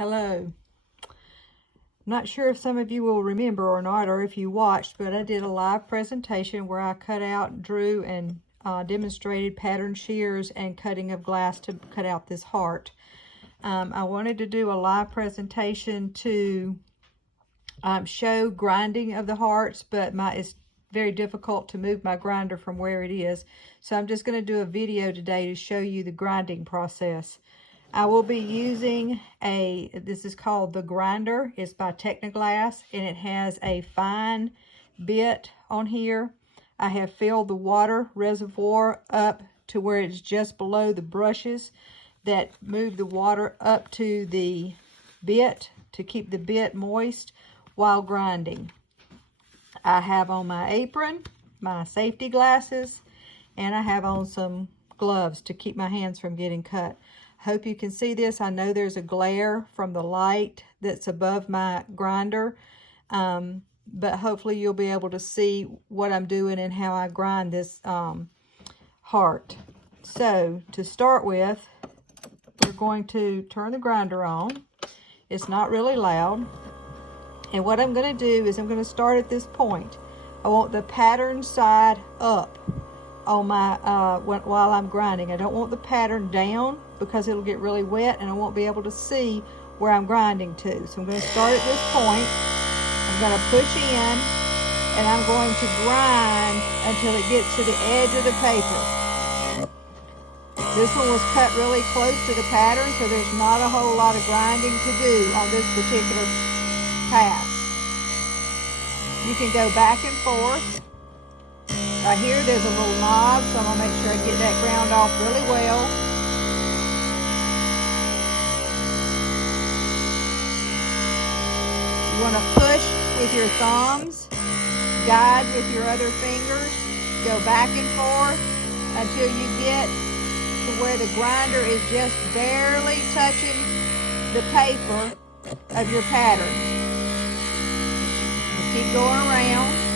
Hello. I'm not sure if some of you will remember or not, or if you watched, but I did a live presentation where I cut out, drew, and demonstrated pattern shears and cutting of glass to cut out this heart. I wanted to do a live presentation to show grinding of the hearts, but it's very difficult to move my grinder from where it is. So I'm just going to do a video today to show you the grinding process. I will be using this is called the grinder. It's by Technoglass, and it has a fine bit on here. I have filled the water reservoir up to where it's just below the brushes that move the water up to the bit to keep the bit moist while grinding. I have on my apron, my safety glasses, and I have on some gloves to keep my hands from getting cut. Hope you can see this. I know there's a glare from the light that's above my grinder, but hopefully you'll be able to see what I'm doing and how I grind this heart. So to start with, we're going to turn the grinder on. It's not really loud. And what I'm going to do is I'm going to start at this point. I want the pattern side up on my while I'm grinding. I don't want the pattern down because it'll get really wet and I won't be able to see where I'm grinding to. So I'm going to start at this point. I'm going to push in and I'm going to grind until it gets to the edge of the paper. This one was cut really close to the pattern, so there's not a whole lot of grinding to do on this particular pass. You can go back and forth. Right here there's a little knob, so I'm going to make sure I get that ground off really well. You want to push with your thumbs, guide with your other fingers, go back and forth until you get to where the grinder is just barely touching the paper of your pattern. Just keep going around.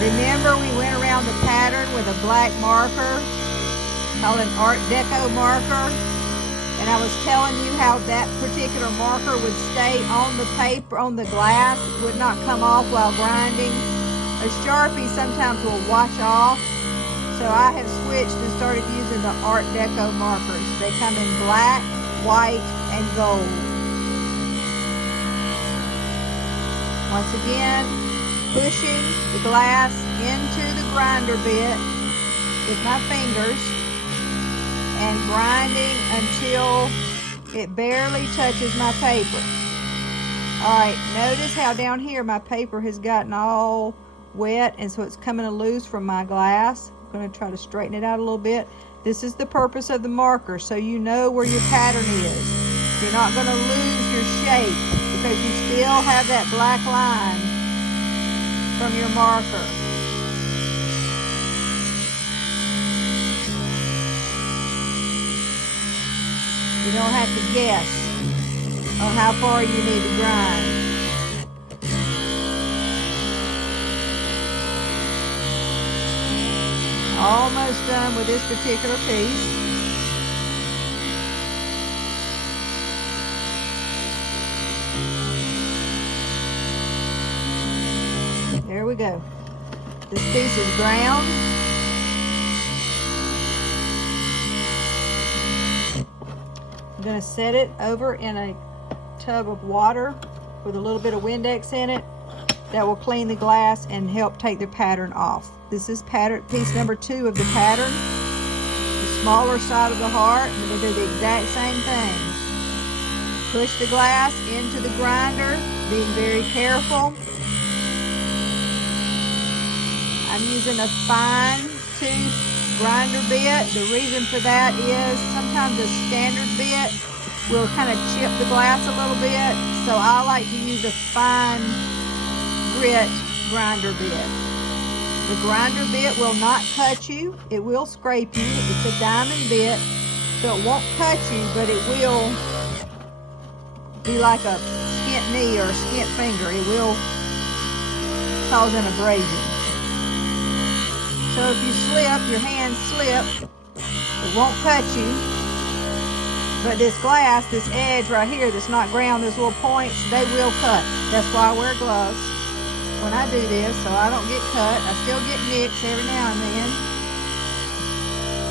Remember, we went around the pattern with a black marker called an Art Deco marker, and I was telling you how that particular marker would stay on the paper, on the glass. It would not come off while grinding. A Sharpie sometimes will wash off, so I have switched and started using the Art Deco markers. They come in black, white, and gold. Once again, pushing the glass into the grinder bit with my fingers and grinding until it barely touches my paper. Alright, notice how down here my paper has gotten all wet, and so it's coming loose from my glass. I'm going to try to straighten it out a little bit. This is the purpose of the marker, so you know where your pattern is. You're not going to lose your shape because you still have that black line from your marker. You don't have to guess on how far you need to grind. Almost done with this particular piece. There we go. This piece is ground. I'm going to set it over in a tub of water with a little bit of Windex in it. That will clean the glass and help take the pattern off. This is pattern piece number 2 of the pattern. The smaller side of the heart. I'm going to do the exact same thing. Push the glass into the grinder, being very careful. I'm using a fine tooth grinder bit. The reason for that is sometimes a standard bit will kind of chip the glass a little bit. So I like to use a fine grit grinder bit. The grinder bit will not cut you. It will scrape you. It's a diamond bit, so it won't cut you, but it will be like a skint knee or a skint finger. It will cause an abrasion. So if you slip, your hand slip, it won't cut you. But this glass, this edge right here that's not ground, those little points, they will cut. That's why I wear gloves when I do this, so I don't get cut. I still get nicks every now and then,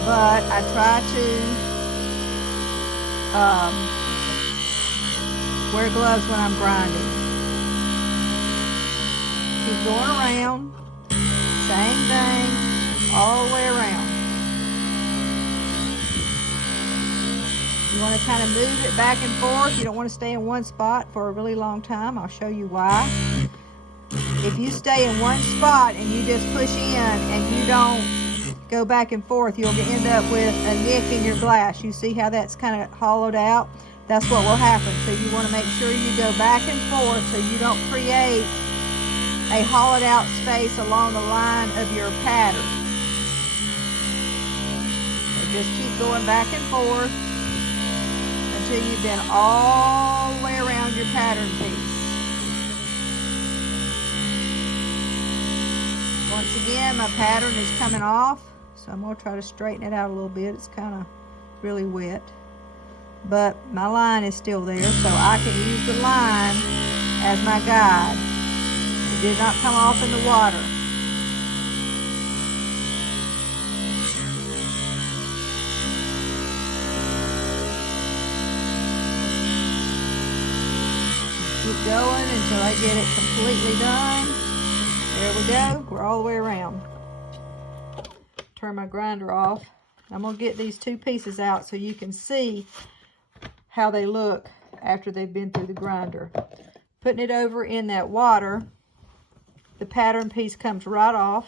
but I try to wear gloves when I'm grinding. Keep going around, same thing, all the way around. You want to kind of move it back and forth. You don't want to stay in one spot for a really long time. I'll show you why. If you stay in one spot and you just push in and you don't go back and forth, you'll end up with a nick in your glass. You see how that's kind of hollowed out? That's what will happen. So you want to make sure you go back and forth so you don't create a hollowed out space along the line of your pattern. So just keep going back and forth until you've been all the way around your pattern piece. Once again, my pattern is coming off, so I'm going to try to straighten it out a little bit. It's kind of really wet, but my line is still there, so I can use the line as my guide. It did not come off in the water. Keep going until I get it completely done. There we go. We're all the way around. Turn my grinder off. I'm going to get these two pieces out so you can see how they look after they've been through the grinder. Putting it over in that water, the pattern piece comes right off.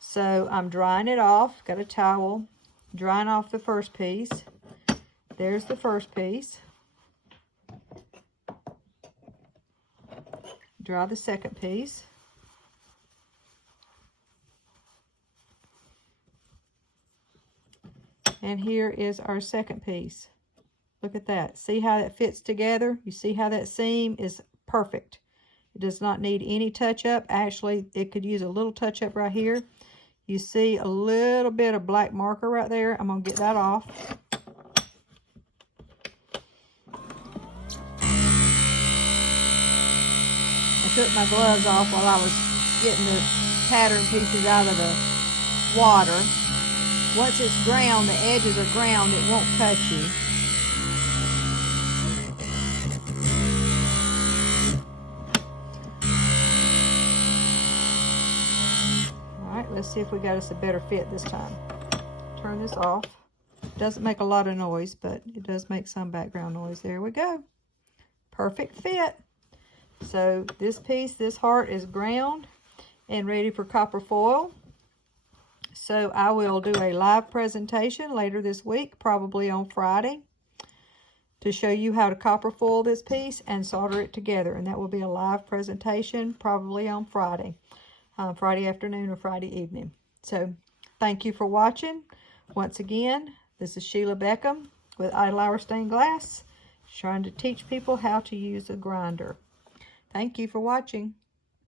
So I'm drying it off. Got a towel. Drying off the first piece. There's the first piece. Dry the second piece. And here is our second piece. Look at that. See how that fits together? You see how that seam is perfect. It does not need any touch-up. Actually, it could use a little touch-up right here. You see a little bit of black marker right there. I'm going to get that off. I took my gloves off while I was getting the pattern pieces out of the water. Once it's ground, the edges are ground, it won't cut you. Alright, let's see if we got us a better fit this time. Turn this off. Doesn't make a lot of noise, but it does make some background noise. There we go. Perfect fit. So this piece, this heart is ground and ready for copper foil. So I will do a live presentation later this week, probably on Friday, to show you how to copper foil this piece and solder it together. And that will be a live presentation probably on Friday, Friday afternoon or Friday evening. So thank you for watching. Once again, this is Sheila Beckham with Idle Stained Glass, trying to teach people how to use a grinder. Thank you for watching.